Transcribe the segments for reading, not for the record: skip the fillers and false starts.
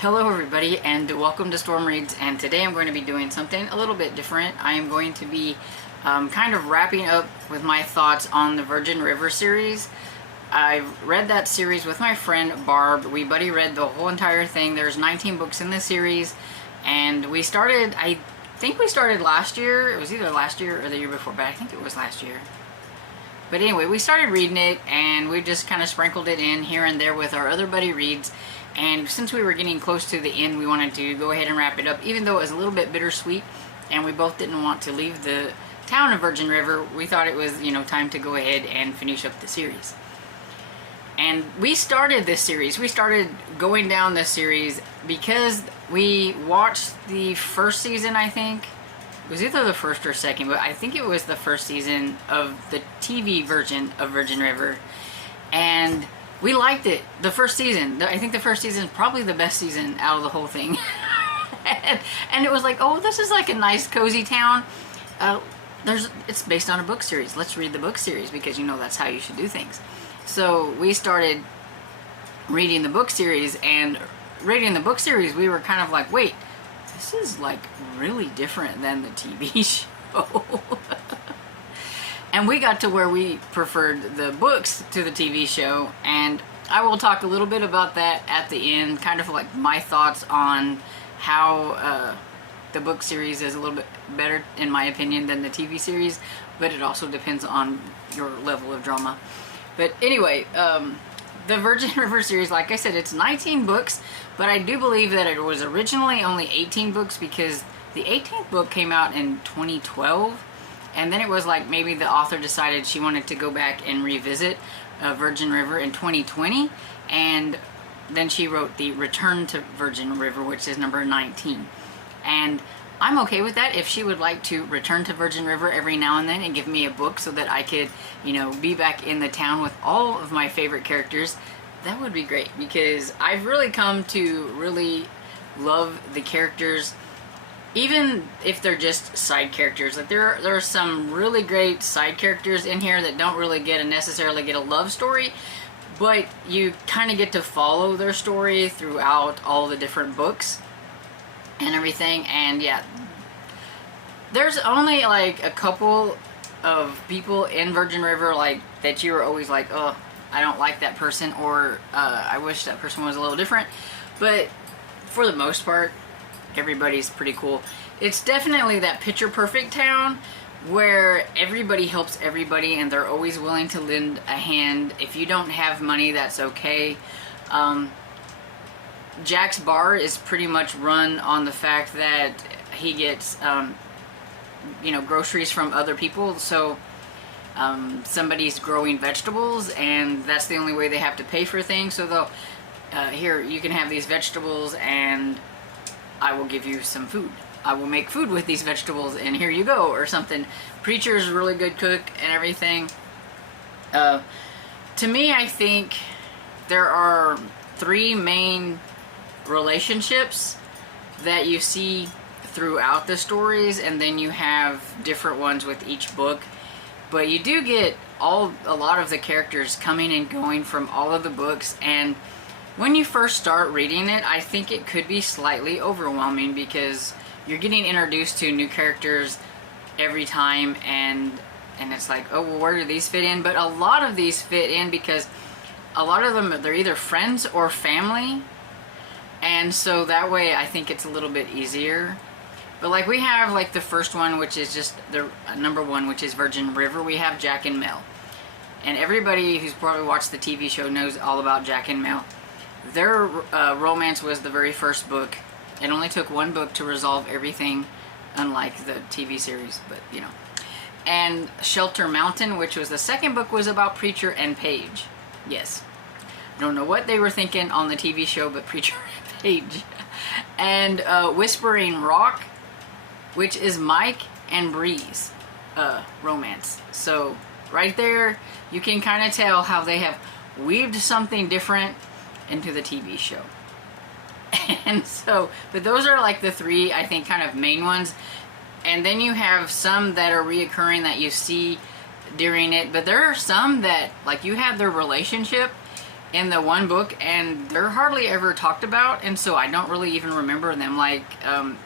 Hello everybody and welcome to Storm Reads, and today I'm going to be doing something a little bit different. I am going to be kind of wrapping up with my thoughts on the Virgin River series. I read that series with my friend Barb. We buddy read the whole entire thing. There's 19 books in the series, and we started, I think we started last year. It was either last year or the year before, but I think it was last year. But anyway, we started reading it and we just kind of sprinkled it in here and there with our other buddy reads. And since we were getting close to the end, we wanted to go ahead and wrap it up, even though it was a little bit bittersweet and we both didn't want to leave the town of Virgin River. We thought it was, time to go ahead and finish up the series. And we started this series, we started going down this series because we watched the first season, I think. It was either the first or second, but I think it was the first season of the TV version of Virgin River. And we liked it. The first season. I think the first season is probably the best season out of the whole thing. and it was like, oh, this is like a nice cozy town. It's based on a book series. Let's read the book series because that's how you should do things. So we started reading the book series, and reading the book series we were kind of like, wait, this is like really different than the TV show. And we got to where we preferred the books to the TV show, and I will talk a little bit about that at the end, kind of like my thoughts on how the book series is a little bit better, in my opinion, than the TV series, but it also depends on your level of drama. But anyway, the Virgin River series, like I said, it's 19 books, but I do believe that it was originally only 18 books because the 18th book came out in 2012. And then it was like maybe the author decided she wanted to go back and revisit Virgin River in 2020. And then she wrote the Return to Virgin River, which is number 19. And I'm okay with that. If she would like to return to Virgin River every now and then and give me a book so that I could, be back in the town with all of my favorite characters, that would be great. Because I've really come to really love the characters, even if they're just side characters. Like there are some really great side characters in here that don't really necessarily get a love story, but you kind of get to follow their story throughout all the different books and everything. And yeah, there's only like a couple of people in Virgin River like that you were always like, oh, I don't like that person, or I wish that person was a little different. But for the most part, everybody's pretty cool. It's definitely that picture perfect town where everybody helps everybody and they're always willing to lend a hand. If you don't have money, that's okay. Jack's bar is pretty much run on the fact that he gets groceries from other people. So somebody's growing vegetables and that's the only way they have to pay for things. So they'll here, you can have these vegetables and I will give you some food. I will make food with these vegetables and here you go, or something. Preacher's a really good cook and everything. To me, I think there are three main relationships that you see throughout the stories, and then you have different ones with each book. But you do get a lot of the characters coming and going from all of the books, and when you first start reading it, I think it could be slightly overwhelming because you're getting introduced to new characters every time, and it's like, oh, well, where do these fit in? But a lot of these fit in because a lot of them, they're either friends or family, and so that way I think it's a little bit easier. But like we have like the first one, which is just the number one, which is Virgin River. We have Jack and Mel, and everybody who's probably watched the TV show knows all about Jack and Mel. Their romance was the very first book. It only took one book to resolve everything, unlike the TV series, but And Shelter Mountain, which was the second book, was about Preacher and Paige. Yes. I don't know what they were thinking on the TV show, but Preacher and Paige. And Whispering Rock, which is Mike and Bree's romance. So right there, you can kind of tell how they have weaved something different into the TV show. And so, but those are like the three, I think, kind of main ones. And then you have some that are reoccurring that you see during it, but there are some that, like, you have their relationship in the one book, and they're hardly ever talked about, and so I don't really even remember them. Like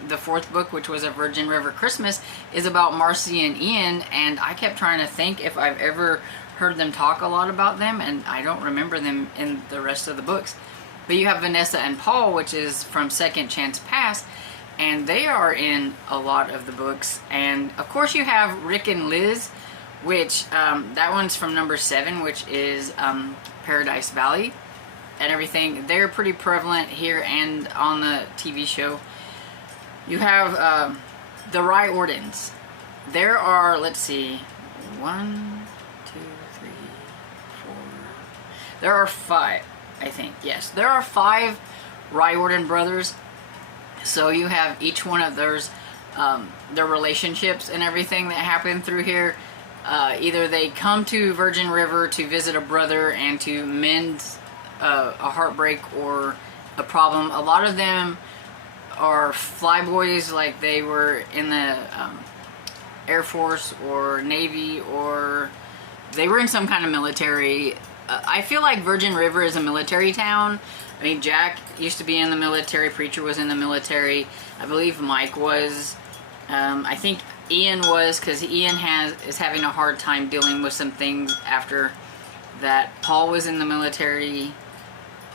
the fourth book, which was A Virgin River Christmas, is about Marcy and Ian, and I kept trying to think if I've ever heard them talk a lot about them, and I don't remember them in the rest of the books. But you have Vanessa and Paul, which is from Second Chance Past, and they are in a lot of the books. And of course you have Rick and Liz, which that one's from number 7, which is Paradise Valley and everything. They're pretty prevalent here and on the TV show. You have the Rye Ordens. There are, let's see, 1, 2, 3, 4. There are 5, I think. Yes, there are 5 Riordan brothers. So you have each one of theirs, their relationships and everything that happen through here. Either they come to Virgin River to visit a brother and to mend a heartbreak or a problem. A lot of them are flyboys, like they were in the Air Force or Navy, or they were in some kind of military. I feel like Virgin River is a military town. I mean, Jack used to be in the military, Preacher was in the military, I believe Mike was, I think Ian was, because Ian is having a hard time dealing with some things after that. Paul was in the military,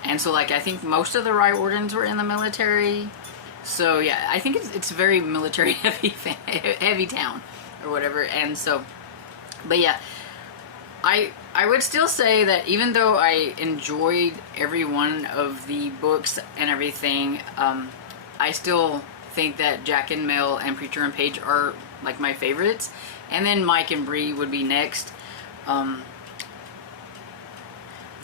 and so like I think most of the Riordans were in the military. So yeah, I think it's very military heavy town or whatever. And so, but yeah, I would still say that even though I enjoyed every one of the books and everything, I still think that Jack and Mel and Preacher and Paige are like my favorites, and then Mike and Bree would be next. The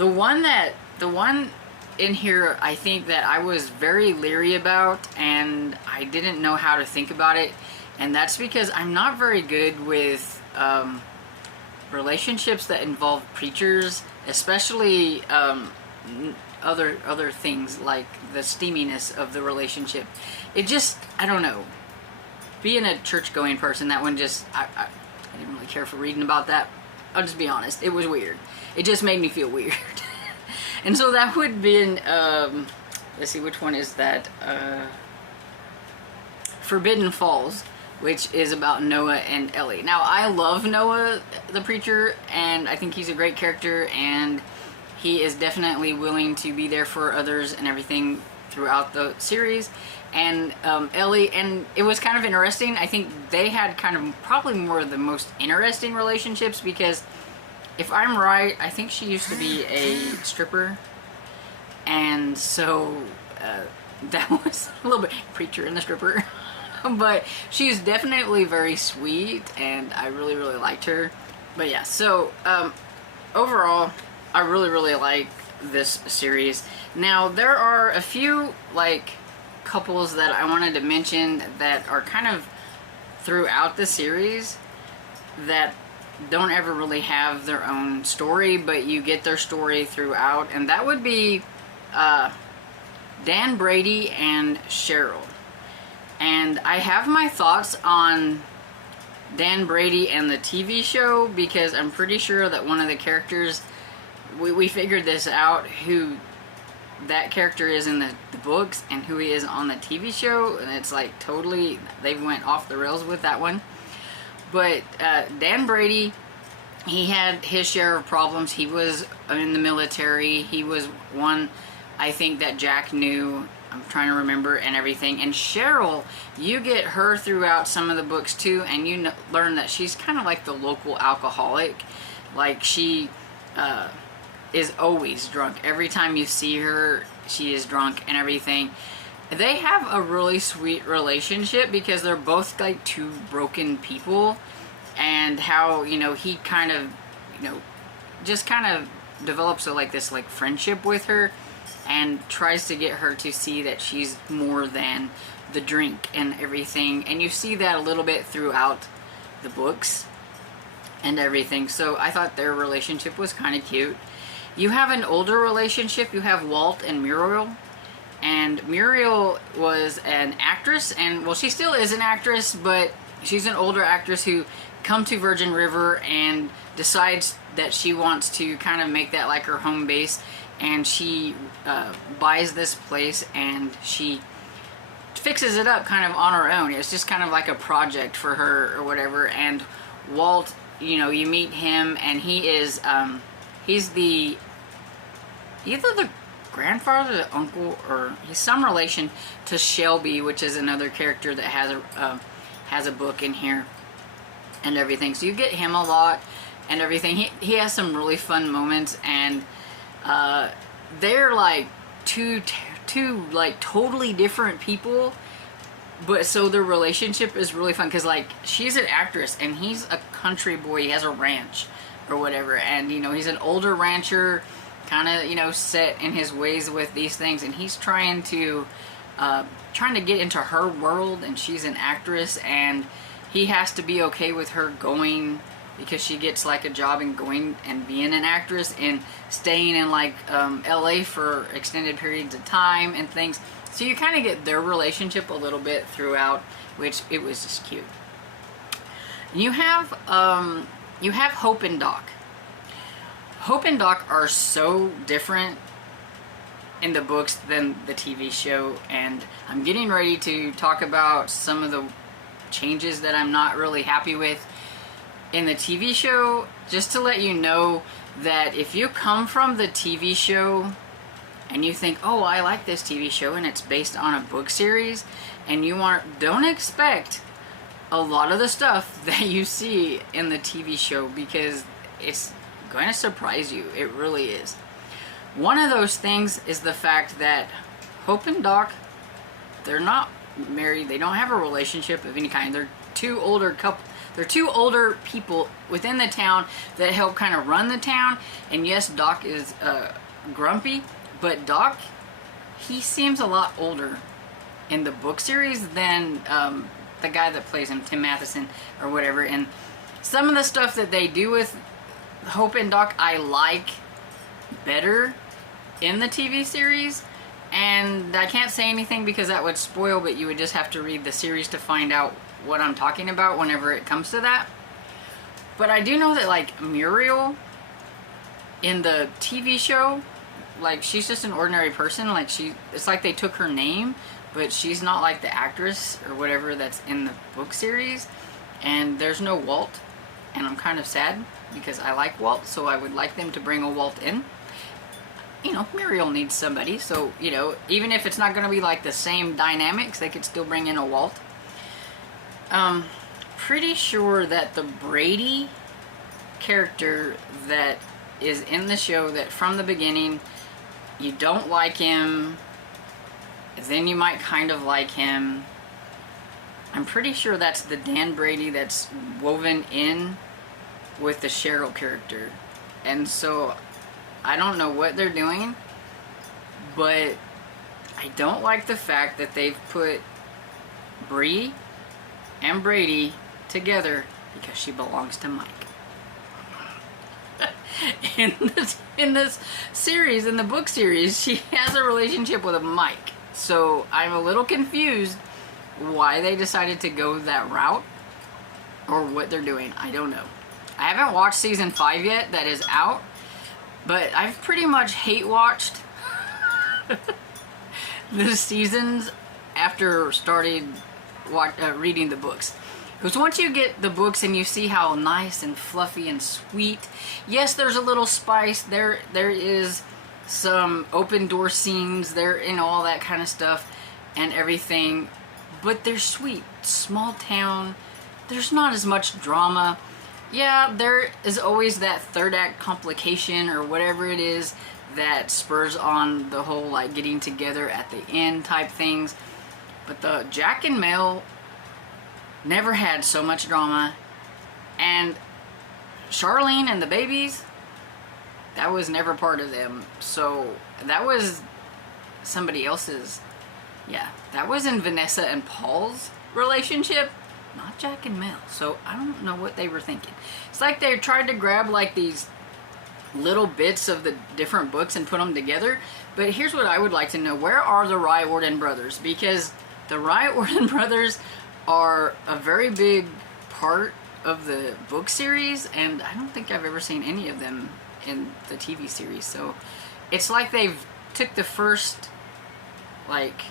one in here I think that I was very leery about, and I didn't know how to think about it, and that's because I'm not very good with relationships that involve preachers, especially other things like the steaminess of the relationship. It just, I don't know. Being a church-going person, that one just, I didn't really care for reading about that. I'll just be honest. It was weird. It just made me feel weird. And so that would be in, let's see, which one is that? Forbidden Falls, which is about Noah and Ellie. Now, I love Noah, the preacher, and I think he's a great character, and he is definitely willing to be there for others and everything throughout the series. And Ellie, and it was kind of interesting. I think they had kind of probably more of the most interesting relationships, because if I'm right, I think she used to be a stripper, and so that was a little bit preacher and the stripper. But she's definitely very sweet, and I really liked her. But yeah, so overall I really like this series. Now there are a few like couples that I wanted to mention that are kind of throughout the series that don't ever really have their own story, but you get their story throughout, and that would be Dan Brady and Cheryl. And I have my thoughts on Dan Brady and the TV show, because I'm pretty sure that one of the characters, we figured this out, who that character is in the books and who he is on the TV show, and it's like totally, they went off the rails with that one. But Dan Brady, he had his share of problems. He was in the military. He was one, I think, that Jack knew. I'm trying to remember and everything. And Cheryl, you get her throughout some of the books too, and you learn that she's kind of like the local alcoholic. Like she is always drunk. Every time you see her, she is drunk and everything. They have a really sweet relationship because they're both like two broken people, and how, you know, he kind of, you know, just kind of develops a like this like friendship with her, and tries to get her to see that she's more than the drink and everything. And you see that a little bit throughout the books and everything. So I thought their relationship was kind of cute. You have an older relationship. You have Walt and Muriel. And Muriel was an actress, and well, she still is an actress, but she's an older actress who come to Virgin River and decides that she wants to kind of make that like her home base. and she buys this place and she fixes it up kind of on her own. It's just kind of like a project for her or whatever. And Walt, you know, you meet him, and he is he's the either the grandfather, the uncle, or he's some relation to Shelby, which is another character that has a book in here and everything. So you get him a lot and everything. He has some really fun moments, and they're like two like totally different people, but so their relationship is really fun because like she's an actress and he's a country boy. He has a ranch or whatever, and you know, he's an older rancher, kind of, you know, set in his ways with these things, and he's trying to get into her world, and she's an actress, and he has to be okay with her going, because she gets like a job and going and being an actress and staying in like LA for extended periods of time and things. So you kind of get their relationship a little bit throughout, which it was just cute. You have Hope and Doc. Hope and Doc are so different in the books than the TV show, and I'm getting ready to talk about some of the changes that I'm not really happy with in the TV show, just to let you know that if you come from the TV show and you think, oh, I like this TV show and it's based on a book series, and don't expect a lot of the stuff that you see in the TV show, because it's going to surprise you. It really is. One of those things is the fact that Hope and Doc, they're not married. They don't have a relationship of any kind. They're two older people within the town that help kind of run the town. And yes, Doc is grumpy, but Doc, he seems a lot older in the book series than the guy that plays him, Tim Matheson or whatever. And some of the stuff that they do with Hope and Doc, I like better in the TV series. And I can't say anything because that would spoil, but you would just have to read the series to find out what I'm talking about whenever it comes to that. But I do know that like Muriel in the TV show, like she's just an ordinary person. Like it's like they took her name, but she's not like the actress or whatever that's in the book series. And there's no Walt, and I'm kind of sad because I like Walt, so I would like them to bring a Walt in. You know, Muriel needs somebody, so, you know, even if it's not going to be like the same dynamics, they could still bring in a Walt. Pretty sure that the Brady character that is in the show, that from the beginning, you don't like him, then you might kind of like him. I'm pretty sure that's the Dan Brady that's woven in with the Cheryl character. And so I don't know what they're doing, but I don't like the fact that they've put Bree and Brady together because she belongs to Mike. in this series, in the book series, she has a relationship with a Mike. So I'm a little confused why they decided to go that route or what they're doing. I don't know. I haven't watched season 5 yet, that is out. But I've pretty much hate watched the seasons after reading the books. Because once you get the books and you see how nice and fluffy and sweet, yes, there's a little spice. There is some open door scenes there and all that kind of stuff and everything. But they're sweet. Small town. There's not as much drama. Yeah, there is always that third act complication or whatever it is that spurs on the whole like getting together at the end type things. But the Jack and Mel never had so much drama. And Charlene and the babies, that was never part of them. So that was somebody else's. Yeah, that was in Vanessa and Paul's relationship. Not Jack and Mel. So I don't know what they were thinking. It's like they tried to grab like these little bits of the different books and put them together. But here's what I would like to know. Where are the Riordan brothers? Because the Riordan brothers are a very big part of the book series, and I don't think I've ever seen any of them in the TV series. So it's like they've took the first like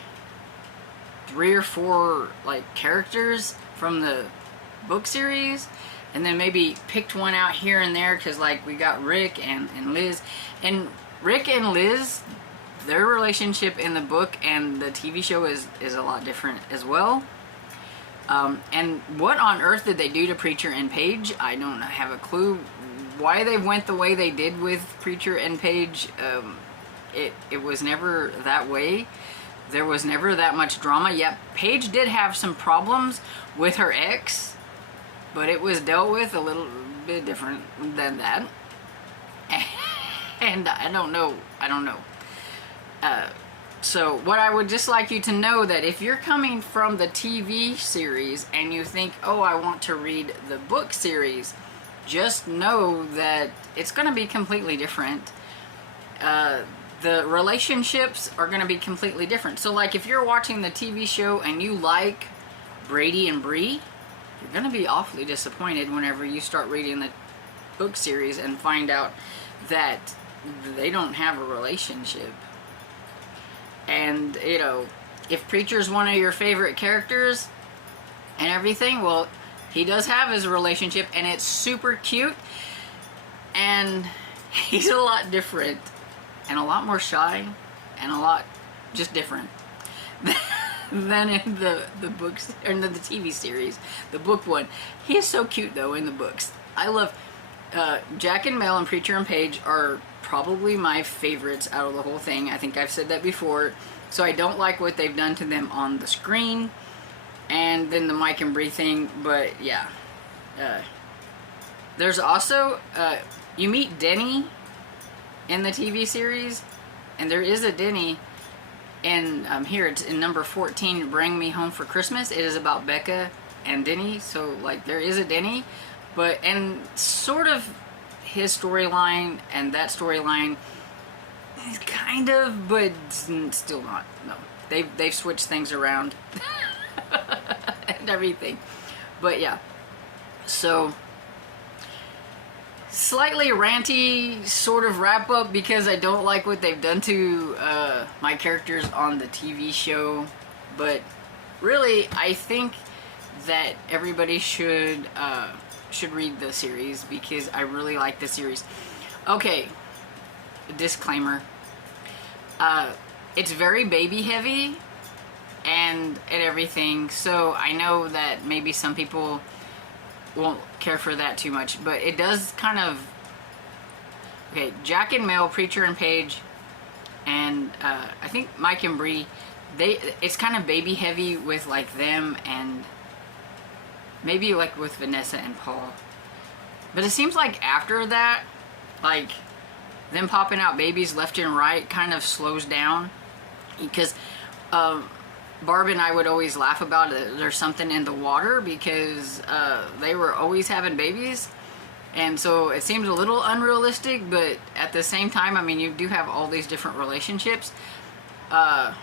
3 or 4 like characters from the book series and then maybe picked one out here and there, because like we got Rick and Liz, and Rick and Liz, their relationship in the book and the TV show is a lot different as well. And what on earth did they do to Preacher and Paige? I don't have a clue why they went the way they did with Preacher and Paige. It was never that way. There was never that much drama. Yep, Paige did have some problems with her ex, but it was dealt with a little bit different than that. And I don't know. So what I would just like you to know, that if you're coming from the TV series and you think, oh, I want to read the book series, just know that it's going to be completely different. The relationships are going to be completely different. So like if you're watching the TV show and you like Brady and Bree, you're going to be awfully disappointed whenever you start reading the book series and find out that they don't have a relationship. And, you know, if Preacher's one of your favorite characters and everything, well, he does have his relationship and it's super cute, and he's a lot different and a lot more shy and a lot just different than in the books, or in the TV series. The book one, he is so cute though in the books. I love Jack and Mel and Preacher and Paige are probably my favorites out of the whole thing. I think I've said that before. So I don't like what they've done to them on the screen, and then the Mike and Bree thing. But yeah, there's also you meet Denny in the TV series, and there is a Denny in here. It's in number 14, Bring Me Home for Christmas. It is about Becca and Denny. So like there is a Denny, but and sort of his storyline and that storyline is kind of, but still not. No, they've switched things around and everything. But yeah, so slightly ranty sort of wrap up because I don't like what they've done to my characters on the TV show. But really, I think that everybody should read the series because I really like the series. Okay, disclaimer. It's very baby heavy and everything, so I know that maybe some people won't care for that too much, but it does kind of... Okay, Jack and Mel, Preacher and Paige, and I think Mike and Bree, it's kind of baby heavy with like them, and maybe like with Vanessa and Paul. But it seems like after that, like them popping out babies left and right kind of slows down, because Barb and I would always laugh about it. There's something in the water, because they were always having babies, and so it seems a little unrealistic, but at the same time, I mean, you do have all these different relationships. I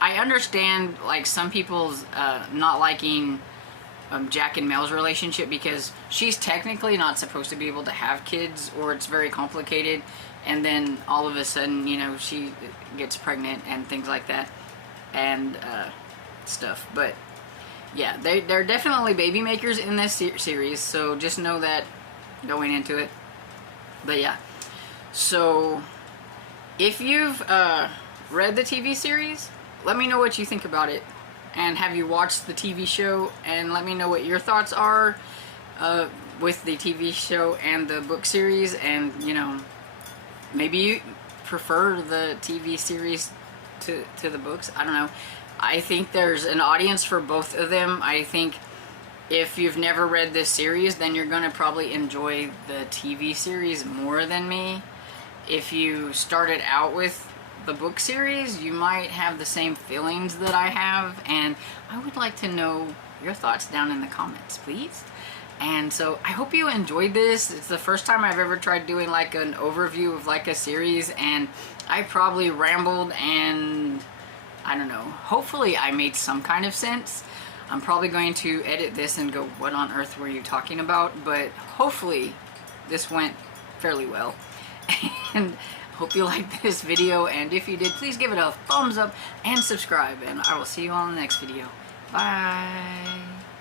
understand like some people's not liking Jack and Mel's relationship, because she's technically not supposed to be able to have kids, or it's very complicated, and then all of a sudden, you know, she gets pregnant and things like that, and stuff. But yeah, they're definitely baby makers in this series, so just know that going into it. But yeah, so if you've read the TV series, let me know what you think about it. And have you watched the TV show? And let me know what your thoughts are with the TV show and the book series. And, you know, maybe you prefer the TV series to the books. I don't know. I think there's an audience for both of them. I think if you've never read this series, then you're going to probably enjoy the TV series more than me. If you started out with the book series, you might have the same feelings that I have, and I would like to know your thoughts down in the comments, please. And so I hope you enjoyed this. It's the first time I've ever tried doing like an overview of like a series, and I probably rambled, and I don't know, hopefully I made some kind of sense. I'm probably going to edit this and go, what on earth were you talking about? But hopefully this went fairly well. And hope you liked this video, and if you did, please give it a thumbs up and subscribe, and I will see you on the next video. Bye.